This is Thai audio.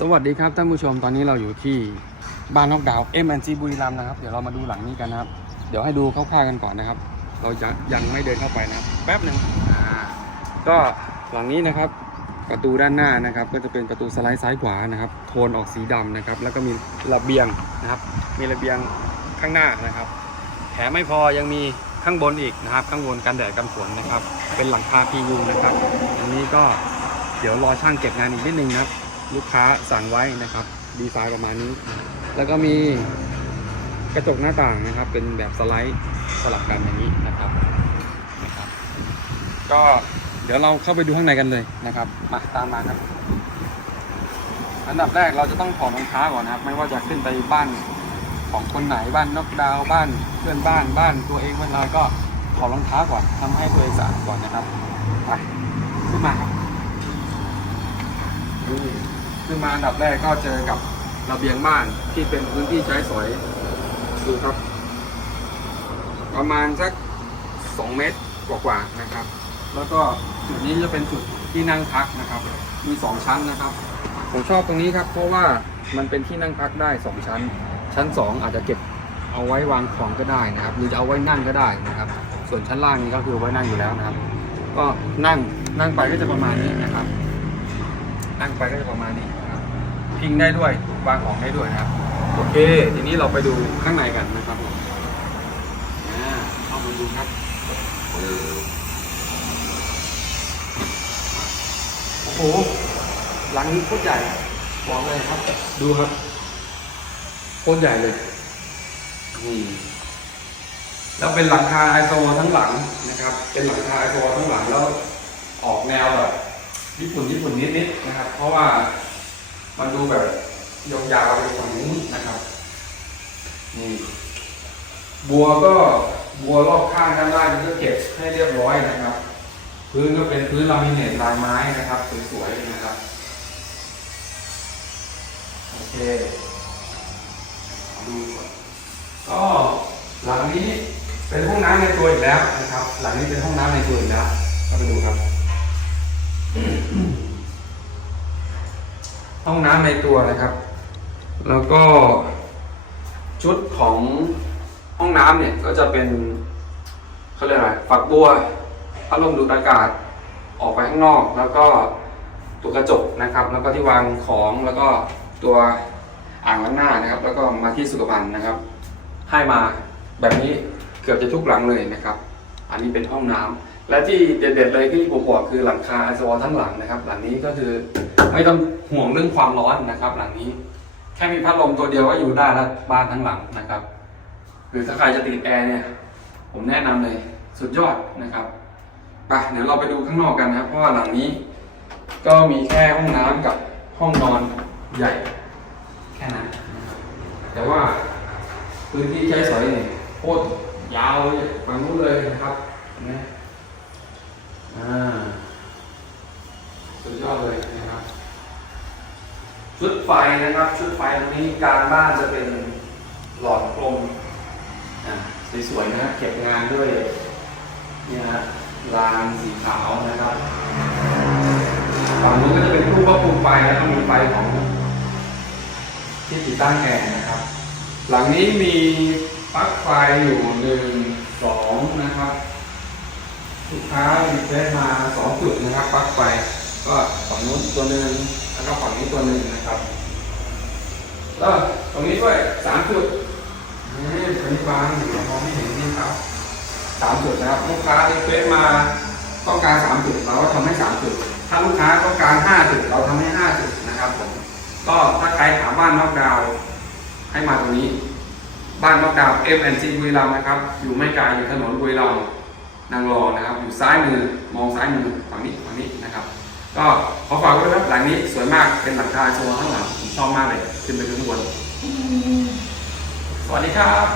สวัสดีครับท่านผู้ชมตอนนี้เราอยู่ที่บ้านนอกดาว M&G บุรีรัมย์นะครับ เดี๋ยวเรามาดูหลังนี้กันนะครับ เดี๋ยวให้ดูคร่าวๆกันก่อนนะครับ เราจะยังไม่เดินเข้าไปนะครับแป๊บหนึ่งอ่าก็หลังนี้นะครับประตูด้านหน้านะครับ ก็จะเป็นประตูสไลด์ซ้ายขวานะครับ โทนออกสีดำนะครับ แล้วก็มีระเบียงนะครับ มีระเบียงข้างหน้านะครับแถมไม่พอยังมีข้างบนอีกนะครับ ข้างบนกันแดดกันฝนนะครับ เป็นหลังคา PU นะครับ อันนี้ก็เดี๋ยวรอช่างเก็บงานอีกนิดนึงนะครับ ลูกค้าสั่งไว้นะครับ ดีไซน์ประมาณนี้ แล้วก็มีกระจกหน้าต่างนะครับ เป็นแบบสไลด์สลับกันอย่างนี้นะครับนะครับ ก็เดี๋ยวเราเข้าไปดูข้างในกันเลยนะครับมาตามมาครับ อันดับแรกเราจะต้องถอดรองเท้าก่อนนะครับ ไม่ว่าจะขึ้นไปบ้านของคนไหนบ้านนกดาวบ้านเพื่อนบ้านบ้านตัวเองบ้านอะไรก็ถอดรองเท้าก่อนทำให้ตัวเองสะอาดก่อนนะครับไปขึ้นมาครับ ขึ้นมาอันดับแรกก็เจอกับระเบียงบ้านที่เป็นพื้นที่ใช้สอยดูครับ ประมาณสัก 2 เมตรกว่าๆนะครับ แล้วก็จุดนี้จะเป็นจุดที่นั่งพักนะครับ มี 2 ชั้นนะครับ ผมชอบตรงนี้ครับ เพราะว่ามันเป็นที่นั่งพักได้ 2 ชั้น ชั้น 2 อาจจะเก็บเอาไว้วางของก็ได้นะครับ หรือจะเอาไว้นั่งก็ได้นะครับ ส่วนชั้นล่างนี้ก็คือไว้นั่งอยู่แล้วนะครับ ก็นั่งนั่งไปก็จะประมาณนี้นะครับ นั่งไปก็จะประมาณนี้นะครับพิงได้ด้วยวางของได้ด้วยนะครับ โอเค ทีนี้เราไปดูข้างในกันนะครับผมอ่าเข้ามาดูครับโอ้โหหลังนี้โคตรใหญ่บอกเลยครับ ดูครับโคตรใหญ่เลยนี่แล้วเป็นหลังคาไอโซทั้งหลังนะครับ เป็นหลังคาไอโซทั้งหลังแล้วออกแนวแบบ ญี่ปุ่นญี่ปุ่นนิดๆนะครับ เพราะว่ามันดูแบบยาวๆไปฝั่งนู้นนะครับนี่บัวก็บัวรอบข้างด้านล่างก็เก็บให้เรียบร้อยนะครับ พื้นก็เป็นพื้นลามิเนตลายไม้นะครับสวยๆนะครับโอเคดูก่อนก็หลังนี้เป็นห้องน้ำในตัวอีกแล้วนะครับ หลังนี้เป็นห้องน้ำในตัวอีกแล้วก็ไปดูครับ ห้องน้ำในตัวนะครับ แล้วก็ชุดของห้องน้ำเนี่ยก็จะเป็นเขาเรียกอะไรฝักบัวพัดลมดูดอากาศออกไปข้างนอก แล้วก็ตัวกระจกนะครับ แล้วก็ที่วางของแล้วก็ตัวอ่างล้างหน้านะครับ แล้วก็มาที่สุขภัณฑ์นะครับ ให้มาแบบนี้เกือบจะทุกหลังเลยนะครับ อันนี้เป็นห้องน้ำ และที่เด็ดๆเลยที่ผมบอกคือหลังคาไอซวทั้งหลังนะครับ หลังนี้ก็คือไม่ต้องห่วงเรื่องความร้อนนะครับ หลังนี้แค่มีพัดลมตัวเดียวก็อยู่ได้แล้วบ้านทั้งหลังนะครับหรือถ้าใครจะติดแอร์เนี่ย ผมแนะนำเลยสุดยอดนะครับไปเดี๋ยวเราไปดูข้างนอกกันนะครับเพราะว่าหลังนี้ ก็มีแค่ห้องน้ำกับห้องนอนใหญ่ แค่นั้นแต่ว่าพื้นที่ใช้สอยเนี่ยโคตรยาวเลยฝั่งนู้นเลยนะครับเนไหม อ่าสุดยอดเลยนะครับ ชุดไฟนะครับ ชุดไฟตรงนี้การบ้านจะเป็นหลอดกลมอะสวยๆนะครับเก็บงานด้วยนี่นะรางสีขาวนะครับฝั่งนู้นก็จะเป็นตู้ควบคุมไฟแล้วก็มีไฟของที่ติดตั้งแอร์นะครับ หลังนี้มีปลั๊กไฟอยู่หนึ่งสองนะครับ ลูกค้ามีเฟซมาสองจุดนะครับปลั๊กไฟก็ฝั่งนู้นตัวหนึ่งแล้วก็ฝั่งนี้ตัวหนึ่งนะครับแล้วตรงนี้ด้วยสามจุดนี่ตรงนี้บางเรามองไม่เห็นนี่ครับสามจุดนะครับลูกค้าที่เฟซมาต้องการสามจุดเราก็ทำให้สามจุด ถ้าลูกค้าต้องการห้าจุดเราทำให้ห้าจุดนะครับผมก็ถ้าใครถามบ้านนอกดาวให้มาตรงนี้ บ้านนอกดาวน์ M&C บุรีรัมย์นะครับ อยู่ไม่ไกลอยู่ถนนบุรีรัมย์นางรอนะ อยู่ซ้ายมือมองซ้ายมือฝั่งนี้ฝั่งนี้นะครับ ก็ขอฝากไว้ด้วยครับหลังนี้สวยมากเป็นหลังคาโชว์ข้างหลังผมชอบมากเลยขึ้นไปข้างบนสวัสดีครับ